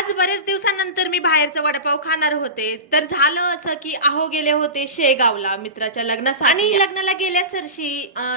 आज बरेच दिवसानंतर मी बाहेरचा वडापाव खाणार होते, तर झालं असं की अहो गेले होते शेगावला मित्राच्या लग्नासाठी आणि लग्नाला गेल्या सरशी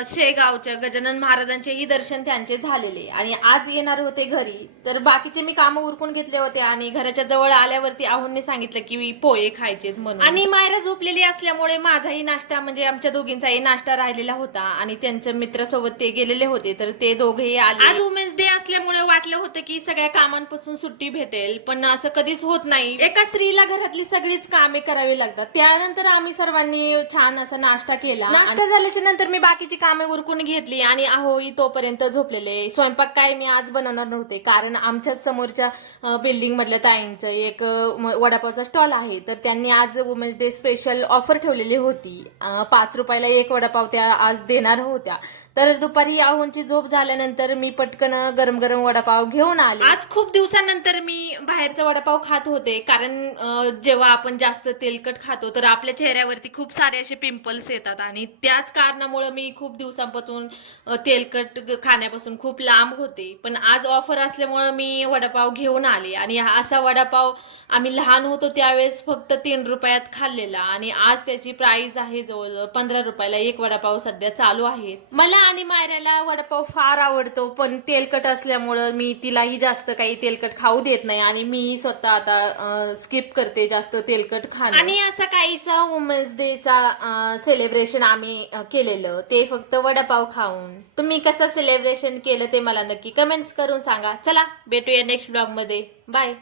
शेगावच्या गजानन महाराजांचेही दर्शन त्यांचे झालेले आणि आज येणार होते घरी. तर बाकीचे मी काम उरकून घेतले होते आणि घराच्या जवळ आल्यावरती आहोंनी सांगितलं की पोहे खायचेत म्हणून. आणि मायरा झोपलेली असल्यामुळे माझाही नाश्ता म्हणजे आमच्या दोघींचाही नाश्ता राहिलेला होता आणि त्यांच्या मित्रासोबत ते गेलेले होते, तर ते दोघेही आले. आज वुमेन्स डे असल्यामुळे वाटलं होतं की सगळ्या कामांपासून सुट्टी भेटेल, पण असं कधीच होत नाही. एका स्त्रीला घरातली सगळीच कामे करावी लागतात. त्यानंतर आम्ही सर्वांनी छान असा नाश्ता केला. नाश्ता झाल्याच्या नंतर मी बाकीची कामे उरकून घेतली आणि अहोही तोपर्यंत झोपलेले. स्वयंपाक काय मी आज बनवणार नव्हते, कारण आमच्याच समोरच्या बिल्डिंग मधल्या ताईंचं एक वडापावचा स्टॉल आहे, तर त्यांनी आज वुमेन्स डे स्पेशल ऑफर ठेवलेली होती. 5 रुपयाला एक वडापाव त्या आज देणार होत्या. तर दुपारी आहोंची झोप झाल्यानंतर मी पटकन गरम गरम वडापाव घेऊन आले. आज खूप दिवसानंतर मी बाहेरचा वडापाव खात होते, कारण जेव्हा आपण जास्त तेलकट खातो तर आपल्या चेहऱ्यावरती खूप सारे असे पिंपल्स येतात आणि त्याच कारणामुळे मी खूप दिवसांपासून तेलकट खाण्यापासून खूप लांब होते. पण आज ऑफर असल्यामुळे मी वडापाव घेऊन आले आणि असा वडापाव आम्ही लहान होतो त्यावेळेस फक्त 3 रुपयात खाल्लेला आणि आज त्याची प्राइस आहे जवळ 15 रुपयाला एक वडापाव सध्या चालू आहे. मला आणि मायऱ्याला वडापाव फार आवडतो, पण तेलकट असल्यामुळं मी तिलाही जास्त काही तेलकट खाऊ देत नाही आणि मी स्वतः आता स्किप करते जास्त तेलकट खाणं. आणि असं काहीसा वुमेन्स डे चा सेलिब्रेशन आम्ही केलेलं, ते फक्त वडापाव खाऊन. तुम्ही कसं सेलिब्रेशन केलं ते मला नक्की कमेंट्स करून सांगा. चला भेटूया नेक्स्ट ब्लॉग मध्ये. बाय.